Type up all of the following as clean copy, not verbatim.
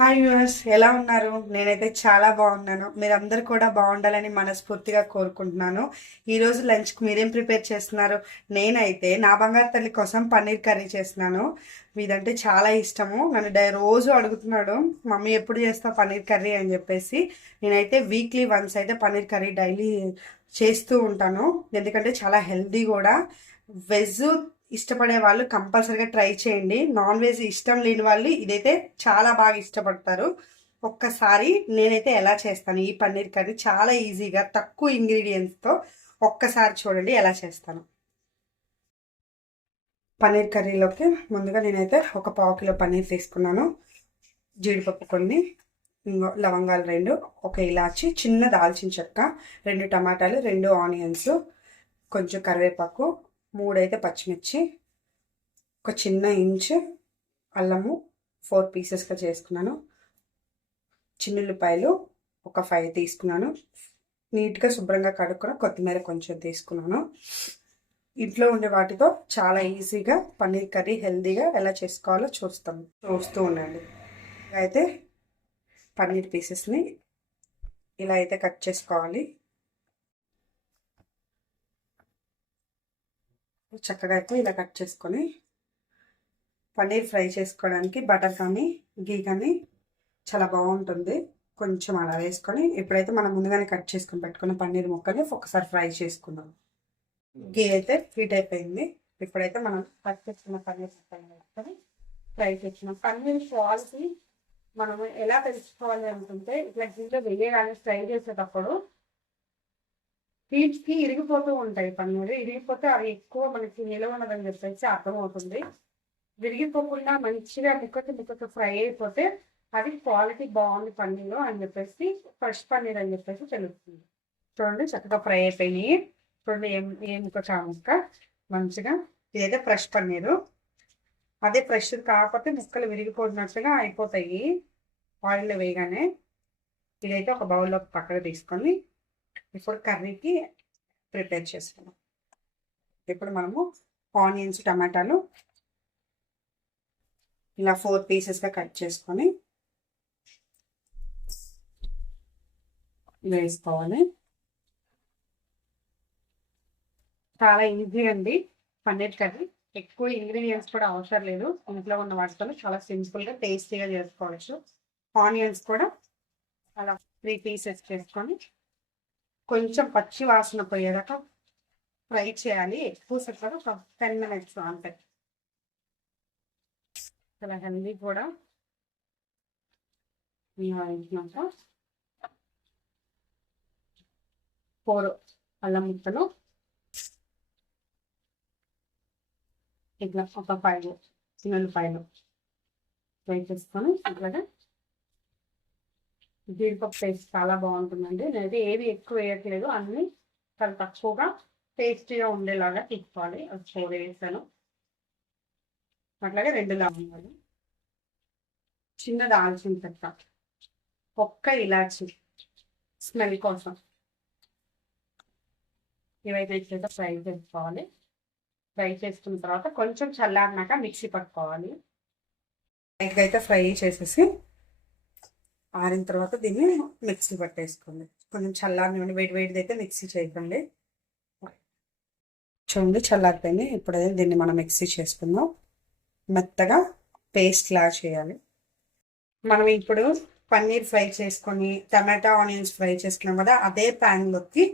Hi viewers, ఎలా ఉన్నారు? నేనైతే చాలా బాగున్నాను. మీరందరూ కూడా బాగుండాలని మనస్ఫూర్తిగా కోరుకుంటున్నాను. ఈరోజు లంచ్కి మీరేం ప్రిపేర్ చేస్తున్నారు? నేనైతే నా బంగారు తల్లి కోసం పన్నీర్ కర్రీ చేస్తున్నాను. ఇదంటే చాలా ఇష్టము. నన్ను రోజు అడుగుతున్నాడు, మమ్మీ ఎప్పుడు చేస్తావు పన్నీర్ కర్రీ అని చెప్పేసి. నేనైతే వీక్లీ వన్స్ అయితే పన్నీర్ కర్రీ డైలీ చేస్తూ ఉంటాను. ఎందుకంటే చాలా హెల్దీ కూడా. వెజ్ ఇష్టపడే వాళ్ళు కంపల్సరీగా ట్రై చేయండి. నాన్ వెజ్ ఇష్టం లేని వాళ్ళు ఇదైతే చాలా బాగా ఇష్టపడతారు. ఒక్కసారి నేనైతే ఎలా చేస్తాను ఈ పన్నీర్ కర్రీ చాలా ఈజీగా తక్కువ ఇంగ్రీడియంట్స్తో ఒక్కసారి చూడండి ఎలా చేస్తాను. పన్నీర్ కర్రీలోకి ముందుగా నేనైతే ఒక పావు కిలో పన్నీర్ తీసుకున్నాను. జీడిపప్పు కొన్ని, లవంగాలు రెండు, ఒక ఇలాచి, చిన్న దాల్చిన చెక్క, 2 టమాటాలు, 2 ఆనియన్స్, కొంచెం కరివేపాకు, 3 అయితే పచ్చిమిర్చి, ఒక చిన్న ఇంచు అల్లము 4 పీసెస్గా చేసుకున్నాను. చిన్నుల్లిపాయలు ఒక 5 తీసుకున్నాను. నీట్గా శుభ్రంగా కడుక్కుని కొత్తిమీర కొంచెం తీసుకున్నాను. ఇంట్లో ఉండే వాటితో చాలా ఈజీగా పన్నీర్ కర్రీ హెల్తీగా ఎలా చేసుకోవాలో చూస్తూ ఉండండి. అయితే పన్నీర్ పీసెస్ని ఇలా అయితే కట్ చేసుకోవాలి. చక్కగా అయితే ఇలా కట్ చేసుకొని పన్నీర్ ఫ్రై చేసుకోవడానికి బటర్ కానీ గీ కానీ చాలా బాగుంటుంది. కొంచెం అలా వేసుకొని ఇప్పుడైతే మనం ముందుగానే కట్ చేసుకొని పెట్టుకున్న పన్నీర్ ముక్కని ఒకసారి ఫ్రై చేసుకుందాం. గీ అయితే హీట్ అయిపోయింది. ఇప్పుడైతే మనం కట్ చేసుకున్న పన్నీర్ ముక్కలు వేసుకొని ఫ్రై చేసుకున్నాం. పన్నీర్ క్వాలిటీ మనం ఎలా తెలుసుకోవాలి అనుకుంటే ఇట్లా గీలో వేయగానే ఫ్రై చేసేటప్పుడు హీట్కి ఇరిగిపోతూ ఉంటాయి. పన్నీర్ ఇరిగిపోతే అవి ఎక్కువ మనకి నిలవ ఉన్నదని చెప్పేసి అర్థమవుతుంది. విరిగిపోకుండా మంచిగా ముక్కకి ఫ్రై అయిపోతే అది క్వాలిటీ బాగుంది పన్నీరు అని చెప్పేసి, ఫ్రెష్ పన్నీర్ అని చెప్పేసి తెలుస్తుంది. చూడండి చక్కగా ఫ్రై అయిపోయినాయి. చూడండి ఏం ముక్క మంచిగా. ఇదైతే ఫ్రెష్ పన్నీరు. అదే ఫ్రెష్ కాకపోతే ముక్కలు విరిగిపోయినట్టుగా అయిపోతాయి ఆయిల్లో వేయగానే. ఇదైతే ఒక బౌల్లో పక్కకు తీసుకొని ఇప్పుడు కర్రీకి ప్రిపేర్ చేసుకున్నాం. ఇప్పుడు మనము ఆనియన్స్, టమాటాలు ఇలా 4 పీసెస్గా కట్ చేసుకొని వేసుకోవాలి. చాలా ఈజీ అండి పన్నీర్ కర్రీ. ఎక్కువ ఇంగ్రీడియంట్స్ కూడా అవసరం లేదు. ఇంట్లో ఉన్న వాటితో చాలా సింపుల్గా టేస్టీగా చేసుకోవచ్చు. ఆనియన్స్ కూడా అలా 3 పీసెస్ చేసుకొని కొంచెం పచ్చి వాసన పోయేదాకా ఫ్రై చేయాలి. ఎక్కువ సేపు ఒక 10 minutes అంతే. చాలా హెల్దీ కూడా. వేయించినాక 4 అల్లం ముక్కలు, ఇట్లా ఒక 5 చిన్నుల్లిపాయలు వేసేసుకొని ఇట్లాగా జీడిపప్పు పేస్ట్ చాలా బాగుంటుందండి. నేనైతే ఏవి ఎక్కువ వేయట్లేదు, అన్నీ చాలా తక్కువగా టేస్టీగా ఉండేలాగా తీసుకోవాలి. అది 4 వేసాను. అట్లాగే 2 లవంగాలు, చిన్న దాల్చిన చెక్క, ఒక్క ఇలాచి స్మెల్ కోసం. ఇవైతే ఫ్రై చేసుకోవాలి. ఫ్రై చేసుకున్న తర్వాత కొంచెం చల్లారినాక మిక్సీ పట్టుకోవాలి. లైట్గా అయితే ఫ్రై చేసేసి ఆరిన తర్వాత దీన్ని మిక్సీ పట్టేసుకోండి. కొంచెం చల్లారినండి, వేడిది అయితే మిక్సీ చేయకండి. చూడండి చల్లారిపోయింది. ఇప్పుడైతే దీన్ని మనం మిక్సీ చేసుకుందాం. మెత్తగా పేస్ట్ లా చేయాలి. మనం ఇప్పుడు పన్నీర్ ఫ్రై చేసుకొని టమాటా ఆనియన్స్ ఫ్రై చేసుకున్నాం కదా, అదే ప్యాన్లోకి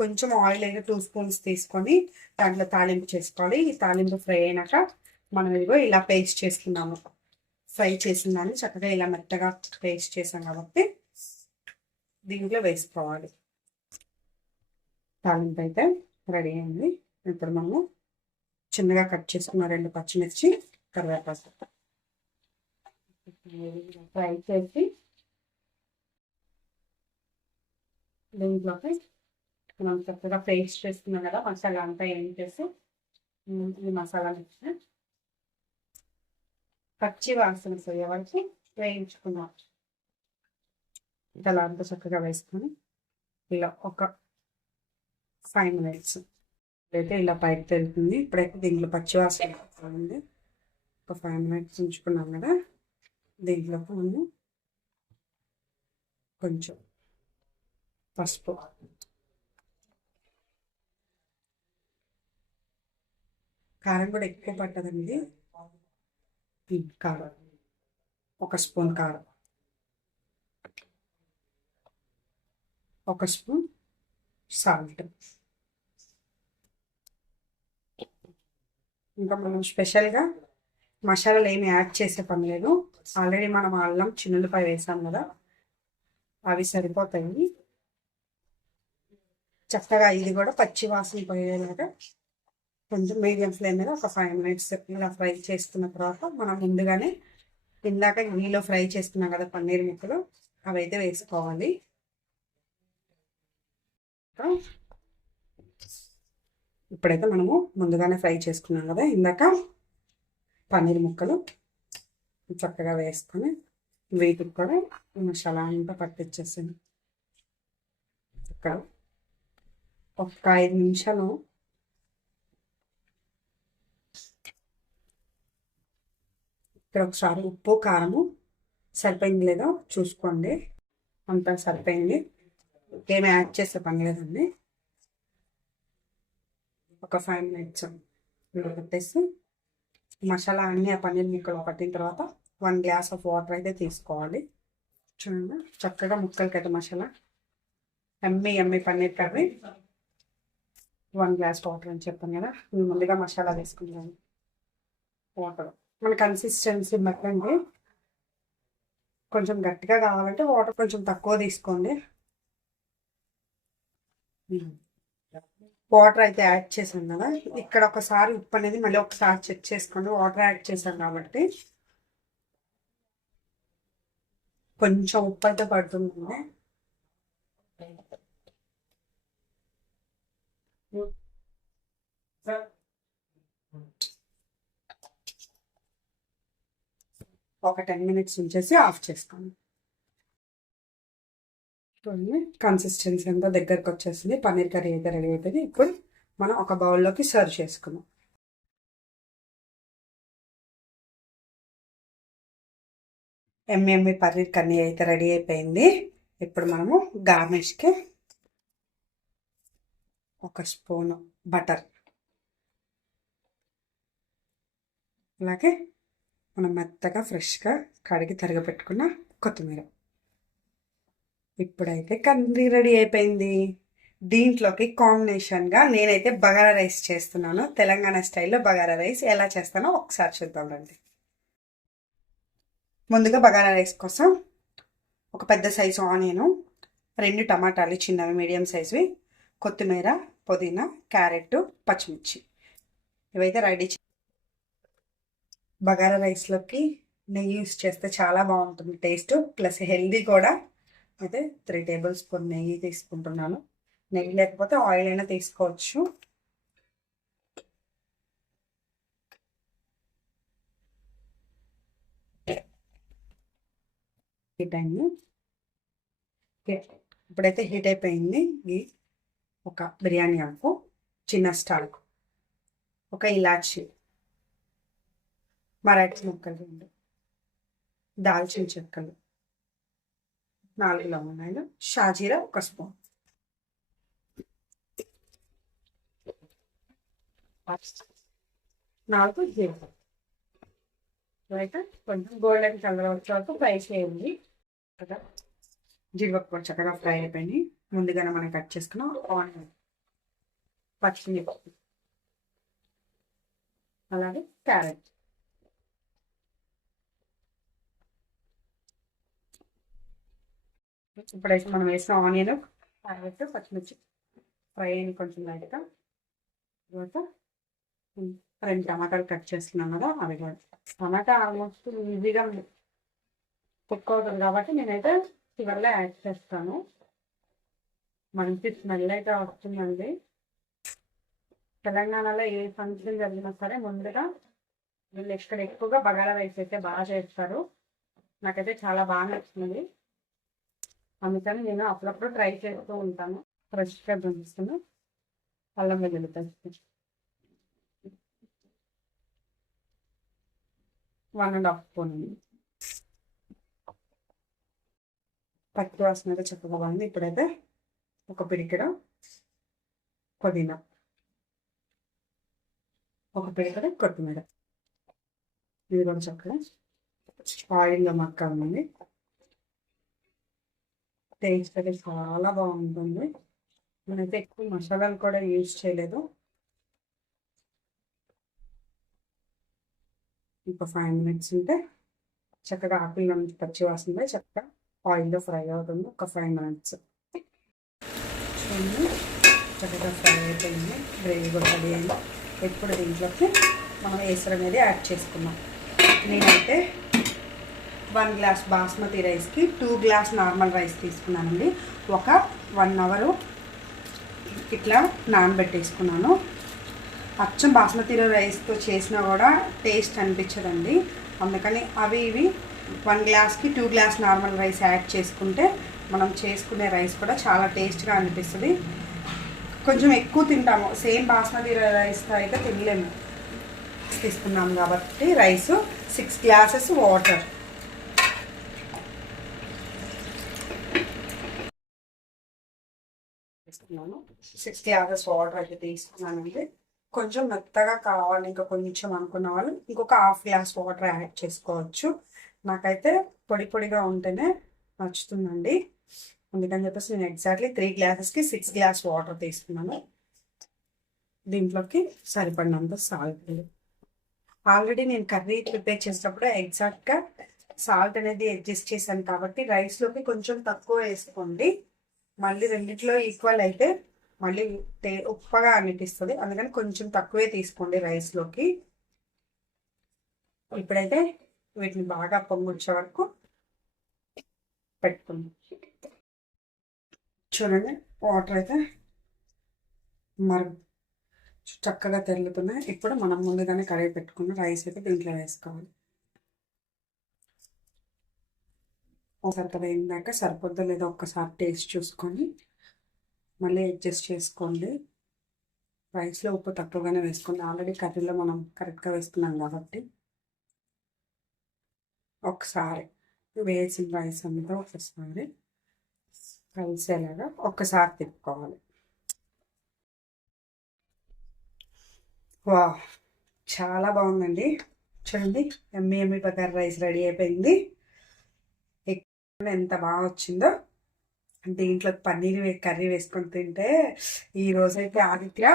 కొంచెం ఆయిల్ అయితే 2 స్పూన్స్ తీసుకొని దాంట్లో తాలింపు చేసుకోవాలి. ఈ తాలింపు ఫ్రై అయినాక మనం ఇదిగో ఇలా పేస్ట్ చేసుకున్నాము. ఫ్రై చేసిన దాన్ని చక్కగా ఇలా మెత్తగా పేస్ట్ చేసాం కాబట్టి దీంట్లో వేసుకోవాలి. తాలింపు అయితే రెడీ అయింది. ఇప్పుడు మనము చిన్నగా కట్ చేసుకున్న 2 పచ్చిమిర్చి, కరివేపాకు ఫ్రై చేసి దీంట్లోకి మనం చక్కగా పేస్ట్ చేసుకున్నాం కదా మసాలా అంతా ఏం చేసి ఈ మసాలా మిక్స్ పచ్చి వాసన పోయే వరకు వేయించుకున్నాం. ఇలా అంతా చక్కగా వేసుకొని ఇలా ఒక 5 minutes అయితే ఇలా పైకి తెలుతుంది. ఇప్పుడైతే దీంట్లో పచ్చి వాసన ఉంది. ఒక 5 minutes ఉంచుకున్నాం కదా, దీంట్లోకి మనం కొంచెం పసుపు, కారం కూడా ఎక్కువ పట్టదండి. కారం 1 స్పూన్ కారం, 1 స్పూన్ సాల్ట్. ఇంకా మనం స్పెషల్గా మసాలాలు ఏమి యాడ్ చేసే పని లేదు. ఆల్రెడీ మనం అల్లం చిన్నులపాయ వేసాం కదా, అవి సరిపోతాయి. చక్కగా ఇది కూడా పచ్చి వాసన పోయేలాగా కొంచెం మీడియం ఫ్లేమ్ మీద ఒక 5 మినిట్స్ ఇలా ఫ్రై చేసుకున్న తర్వాత మనం ముందుగానే ఇందాక నీలో ఫ్రై చేసుకున్నాం కదా పన్నీర్ ముక్కలు, అవి అయితే వేసుకోవాలి. ఇప్పుడైతే మనము ముందుగానే ఫ్రై చేసుకున్నాం కదా ఇందాక పన్నీర్ ముక్కలు చక్కగా వేసుకొని వీటికి కూడా మసాలా అంతా పట్టించేసాను. ఇక్కడ ఒక 5 నిమిషాలు ఇక్కడ ఒకసారి ఉప్పు కారము సరిపోయింది లేదో చూసుకోండి. అంతా సరిపోయింది, ఏమి యాడ్ చేసే పని లేదండి. ఒక 5 మినిట్స్ పెట్టేసి మసాలా అన్నీ ఆ పన్నీర్ ముక్కలు పట్టిన తర్వాత 1 గ్లాస్ ఆఫ్ వాటర్ అయితే తీసుకోవాలి. చూడండి చక్కగా ముక్కలకైతే మసాలా ఎమ్మి పన్నీర్ కర్రీ. 1 గ్లాస్ వాటర్ అని చెప్పాను కదా, ముందుగా మసాలా వేసుకుంటాను. వాటర్ మన కన్సిస్టెన్సీ బట్టండి, కొంచెం గట్టిగా కావాలంటే వాటర్ కొంచెం తక్కువ తీసుకోండి. వాటర్ అయితే యాడ్ చేసాం కదా, ఇక్కడ ఒకసారి ఉప్పు అనేది మళ్ళీ ఒకసారి చెక్ చేసుకోండి. వాటర్ యాడ్ చేసాం కాబట్టి కొంచెం ఉప్పు అయితే పడుతుందండి. ఒక 10 మినిట్స్ ఉంచేసి ఆఫ్ చేసుకోండి. కన్సిస్టెన్సీ అంతా దగ్గరకు వచ్చేసింది, పన్నీర్ కర్రీ అయితే రెడీ అయిపోయింది. ఇప్పుడు మనం ఒక బౌల్లోకి సర్వ్ చేసుకుందాం. ఎమ్మి పన్నీర్ కర్రీ అయితే రెడీ అయిపోయింది. ఇప్పుడు మనము గార్నిష్కి 1 స్పూను బటర్, అలాగే మనం మెత్తగా ఫ్రెష్గా కడిగి తరగపెట్టుకున్న కొత్తిమీర. ఇప్పుడైతే కర్రీ రెడీ అయిపోయింది. దీంట్లోకి కాంబినేషన్గా నేనైతే బగారా రైస్ చేస్తున్నాను. తెలంగాణ స్టైల్లో బగారా రైస్ ఎలా చేస్తానో ఒకసారి చూద్దాం రండి. ముందుగా బగారా రైస్ కోసం ఒక పెద్ద సైజు ఆనియను, 2 టమాటాలు చిన్నవి మీడియం సైజువి, కొత్తిమీర, పుదీనా, క్యారెట్, పచ్చిమిర్చి ఇవైతే రెడీ. బగారా రైస్లోకి నెయ్యి యూస్ చేస్తే చాలా బాగుంటుంది టేస్ట్, ప్లస్ హెల్దీ కూడా. అయితే 3 టేబుల్ స్పూన్ నెయ్యి తీసుకుంటున్నాను. నెయ్యి లేకపోతే ఆయిల్ అయినా తీసుకోవచ్చు. హీట్ అయింది, ఇప్పుడైతే హీట్ అయిపోయింది. ఒక బిర్యానీ ఆకు, చిన్న స్టార్, ఒక ఇలాచి, మరాఠీ ముక్కలు 2, దాల్చిన చెక్కలు 4 లవంగాలు, షాజీరా 1 స్పూన్, 4 జీలకర్ర. అయితే కొంచెం గోల్డెన్ కలర్ వచ్చే వరకు ఫ్రై చేయండి. జీడిపప్పు కూడా చక్కగా ఫ్రై అయిపోయింది. ముందుగానే మనం కట్ చేసుకున్నాం ఆనియన్, పచ్చిమిర్చి, అలాగే క్యారెట్. ఇప్పుడైతే మనం వేసిన ఆనియన్, క్యారెట్, పచ్చిమిర్చి ఫ్రై అయింది కొంచెం లైట్గా. తర్వాత 2 టమాటాలు కట్ చేసుకున్నాం కదా, అవి కూడా. టమాటా ఆల్మోస్ట్ ఈజీగా కుక్ అవుతుంది కాబట్టి నేనైతే చివరిలో యాడ్ చేస్తాను. మంచి స్మెల్ అయితే వస్తుందండి. తెలంగాణలో ఏ ఫంక్షన్ జరిగినా సరే ముందుగా వీళ్ళు ఇక్కడ ఎక్కువగా బగారా రైస్ అయితే బాగా చేస్తారు. నాకైతే చాలా బాగా నచ్చింది, అందుకని నేను అప్పుడప్పుడు ట్రై చేస్తూ ఉంటాను. ఫ్రెష్గా దంచుకుని అల్లం వెల్లుల్లి పేస్ట్ 1.5 స్పూన్, పచ్చి వాసన అయితే చక్కగా బాగుంది. ఇప్పుడైతే ఒక పిడికెడు పుదీనా, ఒక పిడికెడు కొత్తిమీర, ఇది కూడా చక్కగా ఆయిల్లో మక్కాలండి. టేస్ట్ అయితే చాలా బాగుంటుంది. నేనైతే ఎక్కువ మసాలాలు కూడా యూజ్ చేయలేదు. ఇంకో 5 మినిట్స్ ఉంటే చక్కగా ఆపిల్ నుంచి పచ్చి వాసన చక్కగా ఆయిల్లో ఫ్రై అవుతుంది. ఒక 5 మినిట్స్ చూడండి, చక్కగా ఫ్రై అయిపోయింది. గ్రేవీ కూడా రెడీ అయింది. ఇప్పుడు దీంట్లోకి మనం ఏసర్ అనేది యాడ్ చేసుకున్నాం. నేనైతే 1 గ్లాస్ బాస్మతి రైస్కి 2 గ్లాస్ నార్మల్ రైస్ తీసుకున్నానండి. ఒక 1 అవర్ ఇట్లా నానబెట్టేసుకున్నాను. అచ్చం బాస్మతి రైస్తో చేసినా కూడా టేస్ట్ అనిపించదండి. అందుకని అవి ఇవి 1 గ్లాస్కి 2 గ్లాస్ నార్మల్ రైస్ యాడ్ చేసుకుంటే మనం చేసుకునే రైస్ కూడా చాలా టేస్ట్గా అనిపిస్తుంది. కొంచెం ఎక్కువ తింటాము, సేమ్ బాస్మతి రైస్తో అయితే తినలేము. తీసుకున్నాం కాబట్టి రైస్ 6 గ్లాసెస్ వాటర్, తీసుకున్నాను. 6 గ్లాసెస్ వాటర్ అయితే తీసుకున్నానండి. కొంచెం మెత్తగా కావాలి ఇంకా కొంచెం అనుకున్న వాళ్ళు ఇంకొక 1/2 గ్లాస్ వాటర్ యాడ్ చేసుకోవచ్చు. నాకైతే పొడి పొడిగా ఉంటేనే నచ్చుతుందండి. అందుకని చెప్పేసి నేను ఎగ్జాక్ట్లీ 3 గ్లాసెస్కి 6 గ్లాస్ వాటర్ తీసుకున్నాను. దీంట్లోకి సరిపడినంత సాల్ట్. ఆల్రెడీ నేను కర్రీ ప్రిపేర్ చేసేటప్పుడు ఎగ్జాక్ట్గా సాల్ట్ అనేది అడ్జస్ట్ చేశాను కాబట్టి రైస్లోకి కొంచెం తక్కువ వేసుకోండి. మళ్ళీ రెండిట్లో ఈక్వల్ అయితే మళ్ళీ ఉప్పగా అనిపిస్తుంది. అందుకని కొంచెం తక్కువే తీసుకోండి రైస్లోకి. ఇప్పుడైతే వీటిని బాగా పొంగొచ్చే వరకు పెట్టుకుందాం. చూడండి, వాటర్ అయితే చక్కగా తెల్లుతున్నాయి. ఇప్పుడు మనం ముందుగానే కడిగి పెట్టుకున్న రైస్ అయితే దీంట్లో వేసుకోవాలి. ఒకసారి అయిందాక సరిపోద్దో లేదో ఒక్కసారి టేస్ట్ చూసుకొని మళ్ళీ అడ్జస్ట్ చేసుకోండి. రైస్లో ఉప్పు తక్కువగానే వేసుకోండి. ఆల్రెడీ కర్రీలో మనం కరెక్ట్గా వేసుకున్నాం కాబట్టి ఒకసారి వేసిన రైస్ అంతా ఒకసారి కలిసేలాగా ఒక్కసారి తిప్పుకోవాలి. వా, చాలా బాగుందండి. చూడండి, ఎమ్మి ఎమ్మి బగారా రైస్ రెడీ అయిపోయింది. ఎంత బాగా వచ్చిందో. దీంట్లో పన్నీర్ కర్రీ వేసుకొని తింటే ఈరోజైతే ఆదిత్య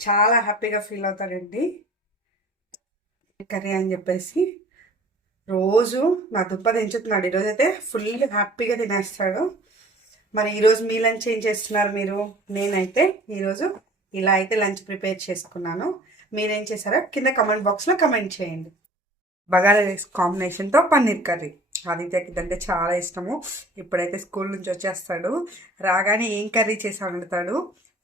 చాలా హ్యాపీగా ఫీల్ అవుతాడండి. కర్రీ అని చెప్పేసి రోజు నా దుప్ప దించుతున్నాడు. ఈరోజైతే ఫుల్ హ్యాపీగా తినేస్తాడు. మరి ఈరోజు మీ లంచ్ ఏం చేస్తున్నారు మీరు? నేనైతే ఈరోజు ఇలా అయితే లంచ్ ప్రిపేర్ చేసుకున్నాను. మీరేం చేశారో కింద కమెంట్ బాక్స్లో కమెంట్ చేయండి. బగారా రైస్ కాంబినేషన్తో పన్నీర్ కర్రీ. ఆదిత్యకి ఇదంటే చాలా ఇష్టము. ఇప్పుడైతే స్కూల్ నుంచి వచ్చేస్తాడు, రాగానే ఏం కర్రీ చేసి అడుగుతాడు.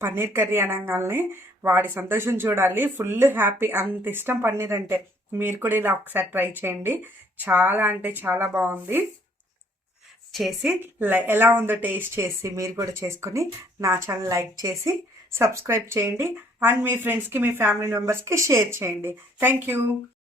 పన్నీర్ కర్రీ అనగానే వాడి సంతోషం చూడాలి. ఫుల్ హ్యాపీ, అంత ఇష్టం పన్నీర్ అంటే. మీరు కూడా ఇలా ఒకసారి ట్రై చేయండి. చాలా అంటే చాలా బాగుంది. చేసి ఎలా ఉందో టేస్ట్ చేసి మీరు కూడా చేసుకొని నా ఛానల్ లైక్ చేసి సబ్స్క్రైబ్ చేయండి. అండ్ మీ ఫ్రెండ్స్కి మీ ఫ్యామిలీ మెంబర్స్కి షేర్ చేయండి. Thank you.